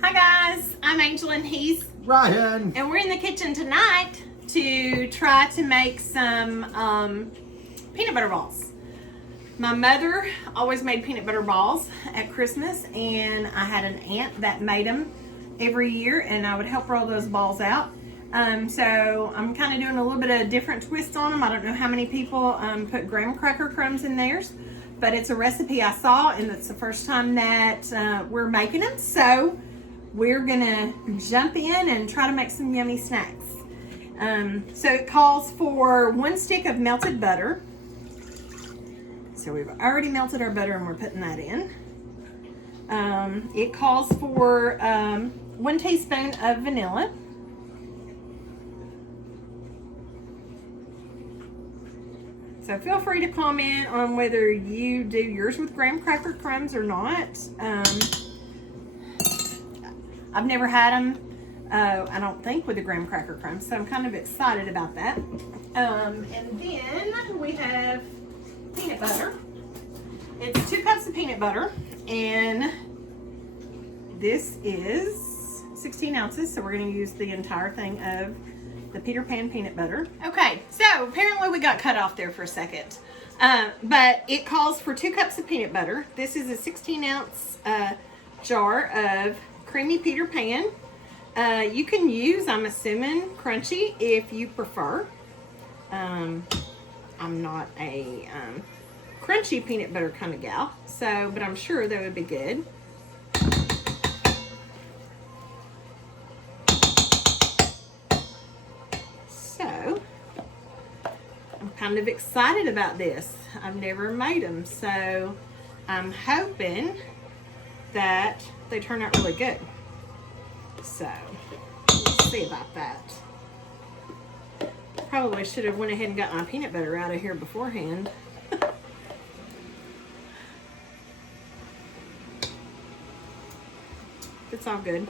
Hi guys, I'm Angel and he's Ryan. And we're in the kitchen tonight to try to make some peanut butter balls. My mother always made peanut butter balls at Christmas, and I had an aunt that made them every year, and I would help roll those balls out. So I'm kind of doing a little bit of a different twist on them. I don't know how many people put graham cracker crumbs in theirs, but it's a recipe I saw, and it's the first time that we're making them. So we're gonna jump in and try to make some yummy snacks. So it calls for 1 stick of melted butter. So we've already melted our butter and we're putting that in. It calls for 1 teaspoon of vanilla. So feel free to comment on whether you do yours with graham cracker crumbs or not. I've never had them, I don't think, with the graham cracker crumbs, so I'm kind of excited about that. And then we have peanut butter. It's 2 cups of peanut butter, and this is 16 ounces, so we're going to use the entire thing of the Peter Pan peanut butter. Okay, so apparently we got cut off there for a second, but it calls for 2 cups of peanut butter. This is a 16-ounce jar of creamy Peter Pan. You can use, I'm assuming, crunchy if you prefer. I'm not a crunchy peanut butter kind of gal, so, but I'm sure that would be good. So, I'm kind of excited about this. I've never made them, so I'm hoping that they turn out really good. So, let's see about that. Probably should have went ahead and got my peanut butter out of here beforehand. It's all good.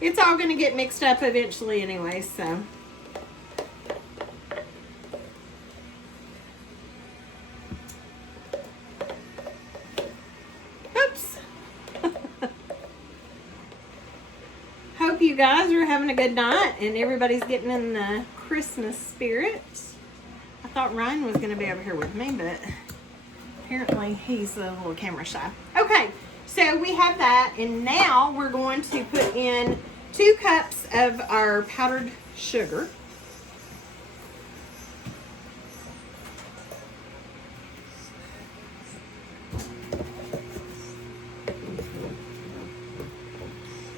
It's all going to get mixed up eventually anyway, so. Oops. Hope you guys are having a good night and everybody's getting in the Christmas spirit. I thought Ryan was going to be over here with me, but apparently he's a little camera shy. Okay. So we have that, and now we're going to put in 2 cups of our powdered sugar.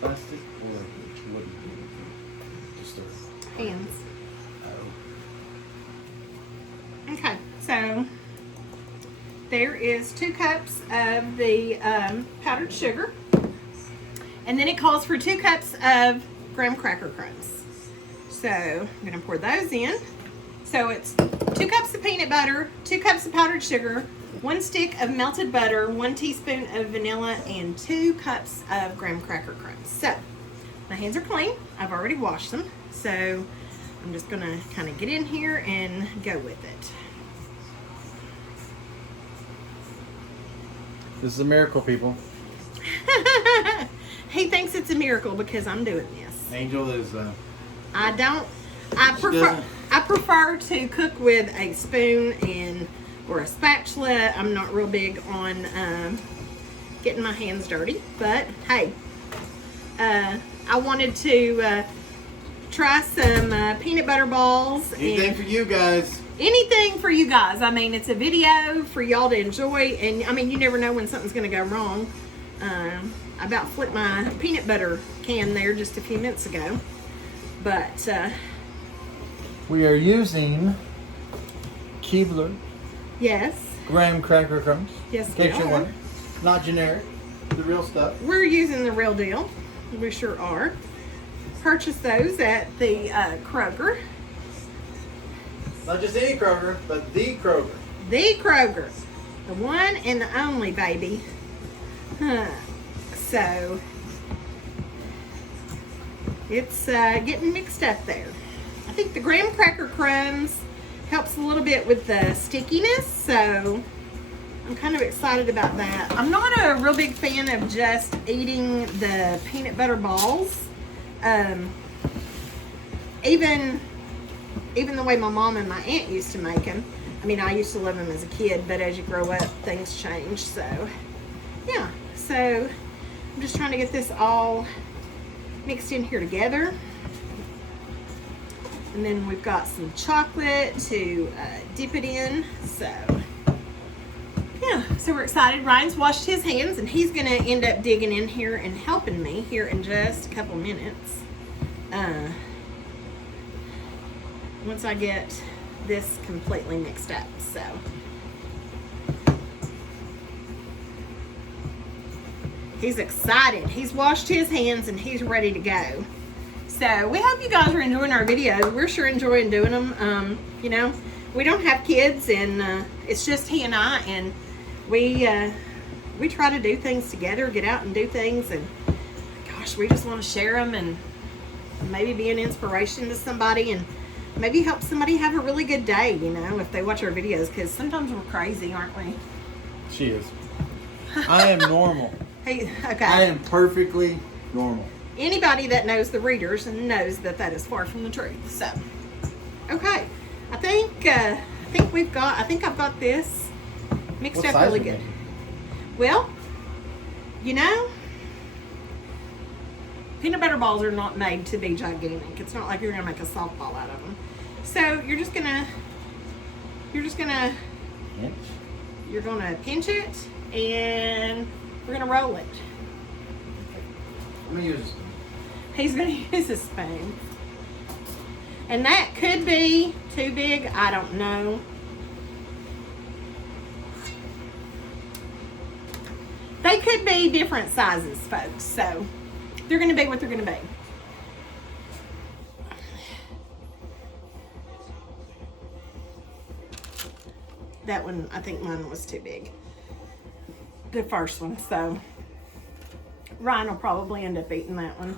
Plastic or wooden? Just a Hands. Oh. Okay, so there is 2 cups of the powdered sugar, and then it calls for 2 cups of graham cracker crumbs. So I'm going to pour those in. So it's 2 cups of peanut butter, 2 cups of powdered sugar, 1 stick of melted butter, 1 teaspoon of vanilla, and 2 cups of graham cracker crumbs. So my hands are clean. I've already washed them. So I'm just going to kind of get in here and go with it. This is a miracle, people. He thinks it's a miracle because I'm doing this. Angel is I prefer to cook with a spoon or a spatula. I'm not real big on getting my hands dirty, but hey, I wanted to try some peanut butter balls. anything for you guys. Anything for you guys. I mean, it's a video for y'all to enjoy, and I mean, you never know when something's going to go wrong. I about flipped my peanut butter can there just a few minutes ago, but We are using Keebler yes, graham cracker crumbs. yes, In we case you're are. wondering. Not generic. The real stuff. We're using the real deal. We sure are. Purchase those at the Kroger. Not just any Kroger, but the Kroger. The Kroger. The one and the only, baby. So, it's getting mixed up there. I think the graham cracker crumbs helps a little bit with the stickiness, so I'm kind of excited about that. I'm not a real big fan of just eating the peanut butter balls. Even the way my mom and my aunt used to make them. I mean, I used to love them as a kid, but as you grow up, things change. So, yeah. So, I'm just trying to get this all mixed in here together. And then we've got some chocolate to dip it in. So, yeah. So, we're excited. Ryan's washed his hands, and he's going to end up digging in here and helping me here in just a couple minutes. Once I get this completely mixed up. So he's excited. He's washed his hands and he's ready to go. So we hope you guys are enjoying our videos. We're sure enjoying doing them. You know, we don't have kids, and it's just he and I, and we try to do things together, get out and do things, and gosh, we just want to share them and maybe be an inspiration to somebody, and maybe help somebody have a really good day, you know, if they watch our videos, because sometimes we're crazy, aren't we? She is. I am normal. Hey, okay. I am perfectly normal. Anybody that knows the readers knows that that is far from the truth. So, okay, I think I've got this mixed What up size really are you good. making? Well, you know, peanut butter balls are not made to be gigantic. It's not like you're gonna make a softball out of them. So you're gonna pinch it, and we're gonna roll it. I'm gonna use. He's gonna use a spoon. And that could be too big, I don't know. They could be different sizes, folks, so they're gonna be what they're gonna be. That one, I think mine was too big. The first one, so Ryan will probably end up eating that one.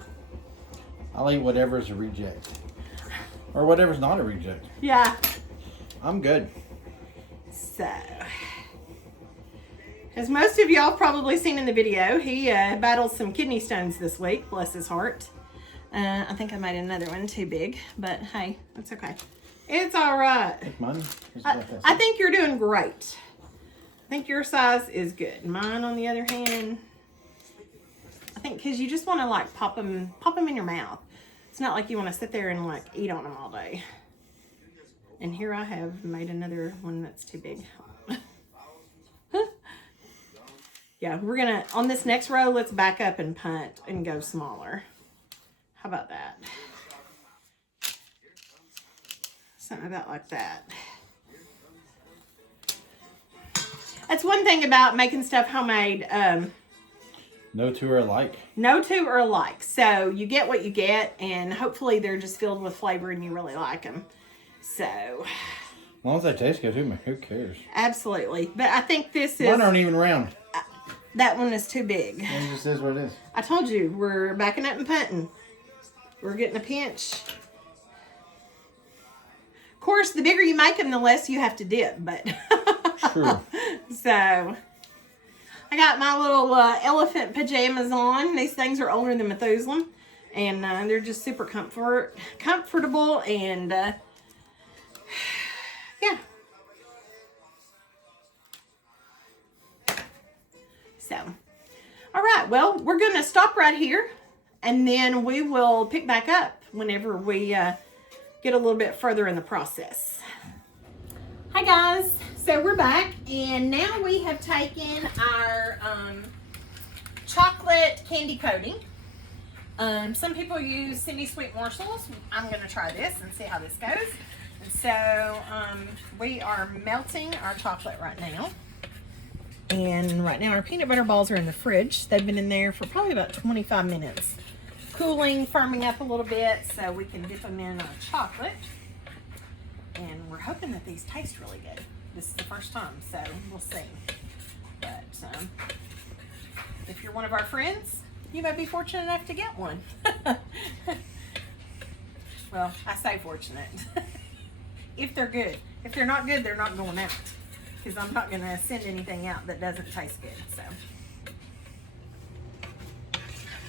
I'll eat whatever's a reject. Or whatever's not a reject. Yeah. I'm good. So, as most of y'all probably seen in the video, he battled some kidney stones this week, bless his heart. I think I made another one too big, but hey, that's okay. It's all right. Mine. I think you're doing great. I think your size is good. Mine, on the other hand, I think because you just want to like pop them in your mouth. It's not like you want to sit there and like eat on them all day. And here I have made another one that's too big. Yeah, we're gonna, on this next row, let's back up and punt and go smaller. How about that? Something about like that. That's one thing about making stuff homemade. No two are alike. No two are alike. So you get what you get, and hopefully they're just filled with flavor and you really like them. So. As long as they taste good, who cares? Absolutely. But I think this is. Mine aren't even round. That one is too big. It just is what it is. I told you, we're backing up and punting. We're getting a pinch. Of course, the bigger you make them, the less you have to dip, but. True. So, I got my little elephant pajamas on. These things are older than Methuselah, and they're just super comfortable, and yeah. So, all right, well, we're going to stop right here, and then we will pick back up whenever we get a little bit further in the process. Hi guys, so we're back, and now we have taken our chocolate candy coating. Some people use Cindy Sweet Morsels. I'm going to try this and see how this goes. And so we are melting our chocolate right now. And right now our peanut butter balls are in the fridge. They've been in there for probably about 25 minutes. Cooling, firming up a little bit so we can dip them in our chocolate. And we're hoping that these taste really good. This is the first time, so we'll see. But if you're one of our friends, you may be fortunate enough to get one. Well, I say fortunate. If they're good. If they're not good, they're not going out. because I'm not going to send anything out that doesn't taste good. So.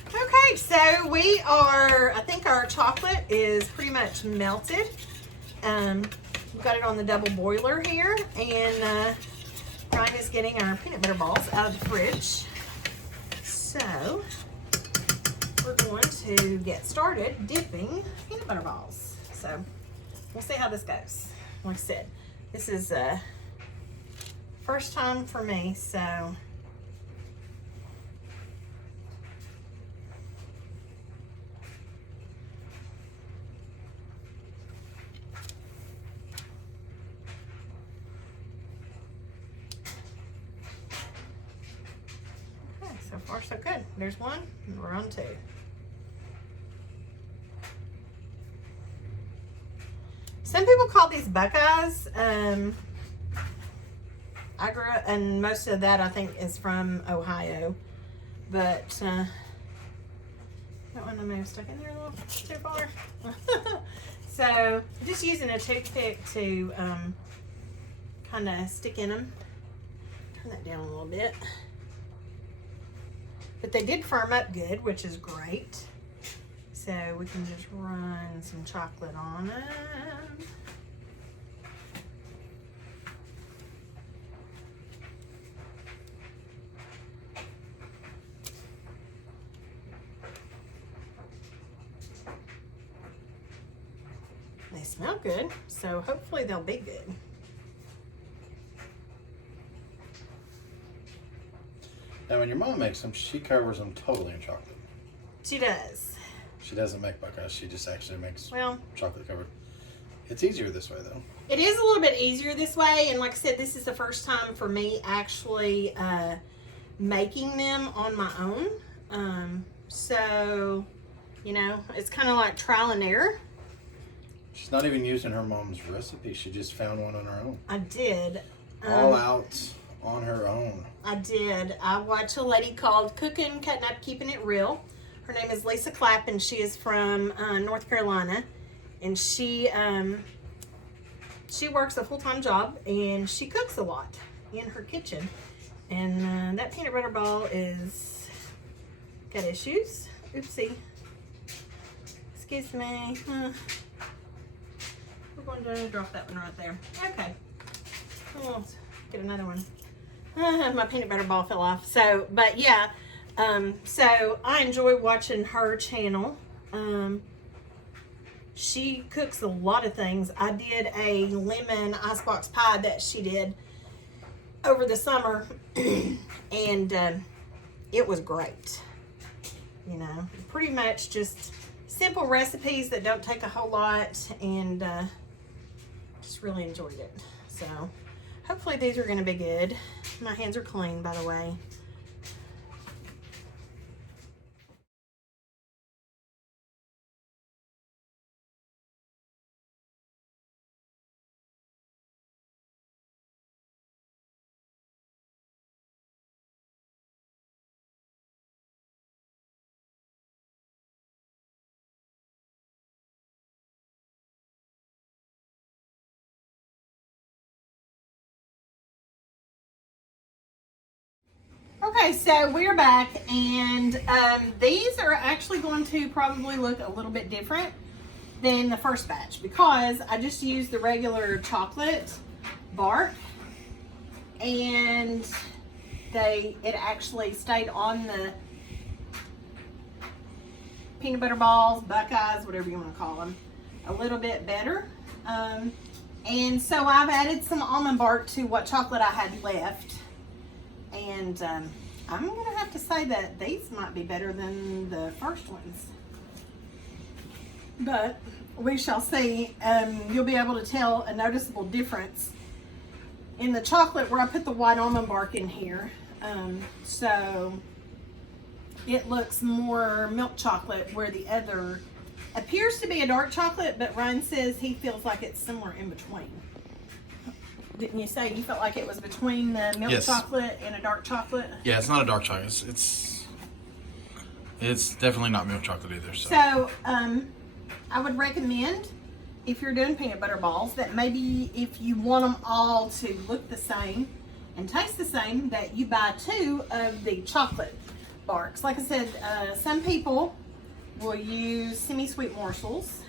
Okay, so we are, I think our chocolate is pretty much melted. We've got it on the double boiler here, and Ryan is getting our peanut butter balls out of the fridge. So we're going to get started dipping peanut butter balls. So we'll see how this goes. Like I said, this is first time for me, so so far so good. There's one, and we're on two. Some people call these Buckeyes. I grew up, and most of that I think is from Ohio, but that one I may have stuck in there a little too far. So just using a toothpick to kind of stick in them. Turn that down a little bit. But they did firm up good, which is great. So we can just run some chocolate on them. They smell good, so hopefully they'll be good. Now, when your mom makes them, she covers them totally in chocolate. She does. She doesn't make Buckeyes. She just actually makes Well, chocolate covered. It's easier this way, though. it is a little bit easier this way, and like I said, this is the first time for me actually making them on my own. So, you know, it's kind of like trial and error. She's not even using her mom's recipe. She just found one on her own. I did. All out on her own. I did. I watch a lady called Cooking, Cutting Up, Keeping It Real. Her name is Lisa Clapp, and she is from North Carolina. And she works a full-time job, and she cooks a lot in her kitchen. And that peanut butter ball is got issues. Oopsie. Excuse me. We're going to drop that one right there. Okay. Oh, get another one. My peanut butter ball fell off. So, but yeah. So I enjoy watching her channel. She cooks a lot of things. I did a lemon icebox pie that she did over the summer, and it was great. You know, pretty much just simple recipes that don't take a whole lot, and just really enjoyed it. So hopefully these are going to be good. My hands are clean, by the way. Okay, so we're back, and these are actually going to probably look a little bit different than the first batch because I just used the regular chocolate bark, and it actually stayed on the peanut butter balls, Buckeyes, whatever you want to call them, a little bit better. And so I've added some almond bark to what chocolate I had left. And I'm going to have to say that these might be better than the first ones. But we shall see. You'll be able to tell a noticeable difference in the chocolate where I put the white almond bark in here. So it looks more milk chocolate where the other appears to be a dark chocolate, but Ryan says he feels like it's somewhere in between. Didn't you say you felt like it was between the milk chocolate and a dark chocolate? Yeah, it's not a dark chocolate. It's definitely not milk chocolate either. So I would recommend if you're doing peanut butter balls, that maybe if you want them all to look the same and taste the same, that you buy 2 of the chocolate barks. Like I said, some people will use semi-sweet morsels,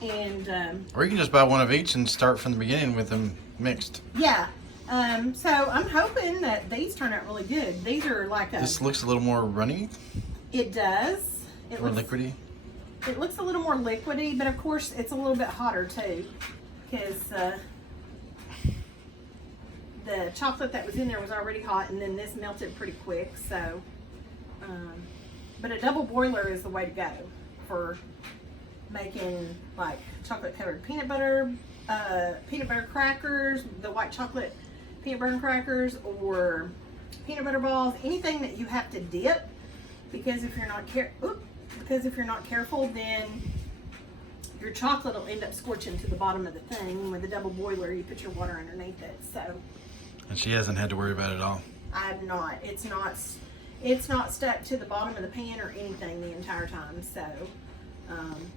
and Or you can just buy one of each and start from the beginning with them mixed. yeah. So I'm hoping that these turn out really good. These are like This looks a little more runny it does. or liquidy. It looks a little more liquidy, but of course it's a little bit hotter too, because the chocolate that was in there was already hot, and then this melted pretty quick. So, but a double boiler is the way to go for making like chocolate covered peanut butter crackers, the white chocolate peanut butter crackers, or peanut butter balls. Anything that you have to dip, because if you're not careful, then your chocolate will end up scorching to the bottom of the thing. With a double boiler, you put your water underneath it. So And she hasn't had to worry about it at all. I'm not. It's not stuck to the bottom of the pan or anything the entire time. So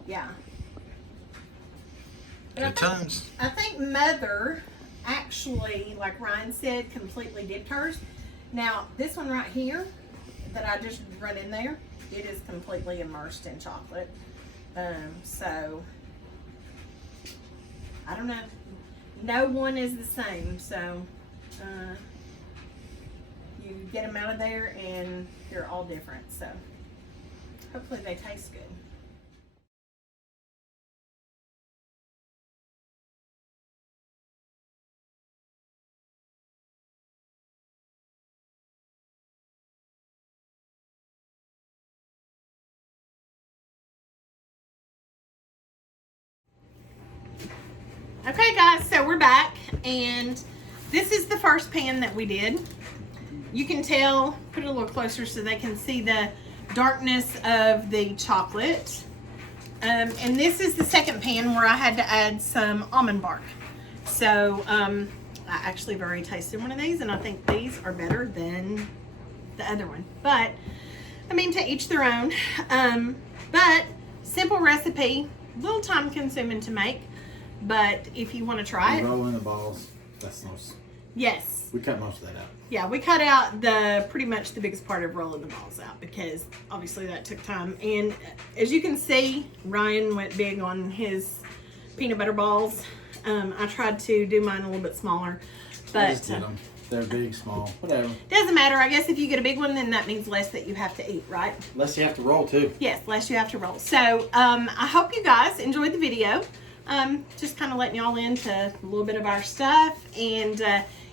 yeah. But Good times. I think Mother actually, like Ryan said, completely dipped hers. Now this one right here that I just run in there, it is completely immersed in chocolate. So I don't know. No one is the same. So you get them out of there and they're all different. So hopefully they taste good. Okay guys, so we're back, and this is the first pan that we did. You can tell, put it a little closer so they can see the darkness of the chocolate. And this is the second pan where I had to add some almond bark. So I actually have already tasted one of these, and I think these are better than the other one. But I mean, to each their own. But simple recipe, a little time consuming to make. But if you want to try it, Rolling the balls. That's most. yes. We cut most of that out. Yeah, we cut out the pretty much the biggest part of rolling the balls out, because obviously that took time. And as you can see, Ryan went big on his peanut butter balls. I tried to do mine a little bit smaller, I but just did them. They're big, small, whatever. doesn't matter. I guess if you get a big one, then that means less that you have to eat, right? Unless you have to roll too. Yes, less you have to roll. So I hope you guys enjoyed the video. Just kind of letting y'all into a little bit of our stuff. And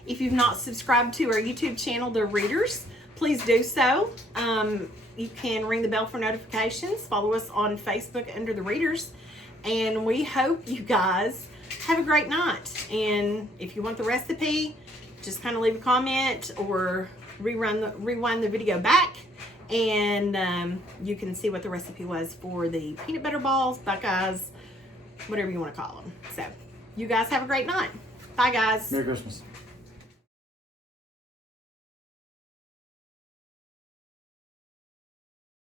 if you've not subscribed to our YouTube channel, The Readers, please do so. You can ring the bell for notifications. Follow us on Facebook under The Readers. And we hope you guys have a great night. And if you want the recipe, just kind of leave a comment or rewind the video back, and you can see what the recipe was for the peanut butter balls, Buckeyes, whatever you want to call them. So you guys have a great night. Bye guys. Merry Christmas.